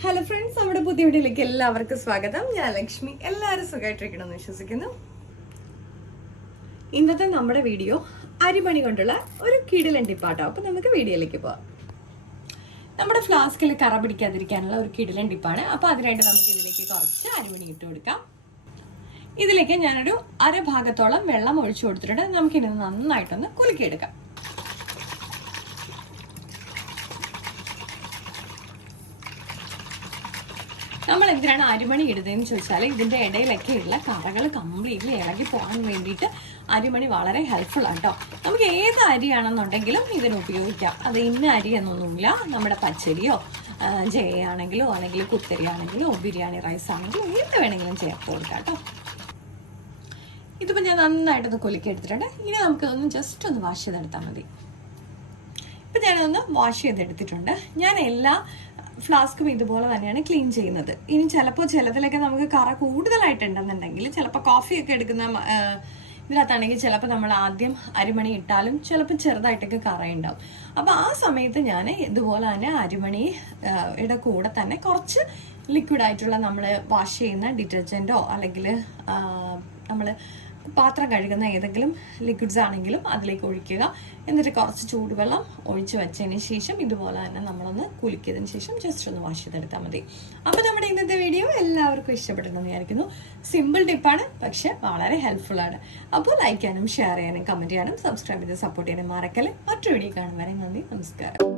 Hello friends, നമ്മുടെ പുതിയ വീഡിയോയിലേക്ക് എല്ലാവർക്കും സ്വാഗതം. ഞാൻ ലക്ഷ്മി. എല്ലാവരും സുഖമായിട്ടിരിക്കണമെന്ന് വിശ്വസിക്കുന്നു. ഇന്നത്തെ നമ്മുടെ വീഡിയോ അരിമണി കൊണ്ടുള്ള ഒരു കിടിലൻ ടിപ്പാട്ടോ. അപ്പൊ നമുക്ക് വീഡിയോയിലേക്ക് പോവാം. നമ്മുടെ ഫ്ലാസ്കിൽ കറ പിടിക്കാതിരിക്കാനുള്ള ഒരു കിടിലൻ ടിപ്പാണ്. അപ്പൊ അതിനായിട്ട് നമുക്ക് ഇതിലേക്ക് കുറച്ച് അരിമണി ഇട്ട് കൊടുക്കാം. ഇതിലേക്ക് ഞാനൊരു അരഭാഗത്തോളം വെള്ളം ഒഴിച്ചു കൊടുത്തിട്ടുണ്ട്. നമുക്കിത് നന്നായിട്ടൊന്ന് കുലുക്കിയെടുക്കാം. നമ്മൾ എന്തിനാണ് അരിമണി ഇടുന്നതെന്ന് ചോദിച്ചാൽ ഇതിന്റെ ഇടയിലൊക്കെയുള്ള കറകൾ കംപ്ലീറ്റ്ലി ഇളകി പോകാൻ വേണ്ടിയിട്ട് അരിമണി വളരെ ഹെൽപ്ഫുൾ ആണ് കേട്ടോ. നമുക്ക് ഏത് അരിയാണെന്നുണ്ടെങ്കിലും ഇതിന് ഉപയോഗിക്കാം. അത് ഇന്ന അരി എന്നൊന്നുമില്ല. നമ്മുടെ പച്ചരിയോ ജയാണെങ്കിലോ അല്ലെങ്കിൽ കുത്തരി ആണെങ്കിലോ ബിരിയാണി റൈസ് ആണെങ്കിലോ എന്ത് വേണമെങ്കിലും ചേർത്ത് കൊടുക്കാം കേട്ടോ. ഇതിപ്പോൾ ഞാൻ നന്നായിട്ടൊന്ന് കുലുക്കി എടുത്തിട്ടുണ്ട്. ഇനി നമുക്കതൊന്ന് ജസ്റ്റ് ഒന്ന് വാഷ് ചെയ്തെടുത്താൽ മതി. ഇപ്പം ഞാനതൊന്ന് വാഷ് ചെയ്തെടുത്തിട്ടുണ്ട്. ഞാൻ എല്ലാ ഫ്ലാസ്കും ഇതുപോലെ തന്നെയാണ് ക്ലീൻ ചെയ്യുന്നത്. ഇനി ചിലപ്പോൾ ചിലതിലൊക്കെ നമുക്ക് കറ കൂടുതലായിട്ടുണ്ടെന്നുണ്ടെങ്കിൽ ചിലപ്പോൾ കോഫിയൊക്കെ എടുക്കുന്ന ഇതിനകത്താണെങ്കിൽ ചിലപ്പോൾ നമ്മൾ ആദ്യം അരിമണി ഇട്ടാലും ചിലപ്പോൾ ചെറുതായിട്ടൊക്കെ കറയുണ്ടാവും. അപ്പോൾ ആ സമയത്ത് ഞാൻ ഇതുപോലെ തന്നെ അരിമണിയുടെ കൂടെ തന്നെ കുറച്ച് ലിക്വിഡായിട്ടുള്ള നമ്മൾ വാഷ് ചെയ്യുന്ന ഡിറ്റർജൻറ്റോ അല്ലെങ്കിൽ നമ്മൾ പാത്രം കഴുകുന്ന ഏതെങ്കിലും ലിക്വിഡ്സ് ആണെങ്കിലും അതിലേക്ക് ഒഴിക്കുക. എന്നിട്ട് കുറച്ച് ചൂടുവെള്ളം ഒഴിച്ച് വെച്ചതിന് ശേഷം ഇതുപോലെ തന്നെ നമ്മളൊന്ന് കുലുക്കിയതിന് ശേഷം ജസ്റ്റ് ഒന്ന് വാഷ് ചെയ്തെടുത്താൽ മതി. അപ്പോൾ നമ്മുടെ ഇന്നത്തെ വീഡിയോ എല്ലാവർക്കും ഇഷ്ടപ്പെട്ടെന്ന് വിചാരിക്കുന്നു. സിമ്പിൾ ടിപ്പാണ്, പക്ഷെ വളരെ ഹെൽപ്ഫുൾ ആണ്. അപ്പോൾ ലൈക്ക് ചെയ്യാനും ഷെയർ ചെയ്യാനും കമൻറ്റ് ചെയ്യാനും സബ്സ്ക്രൈബ് ചെയ്ത് സപ്പോർട്ട് ചെയ്യാനും മറക്കല്ലേ. മറ്റൊരു വീഡിയോ കാണും വരെ നന്ദി, നമസ്കാരം.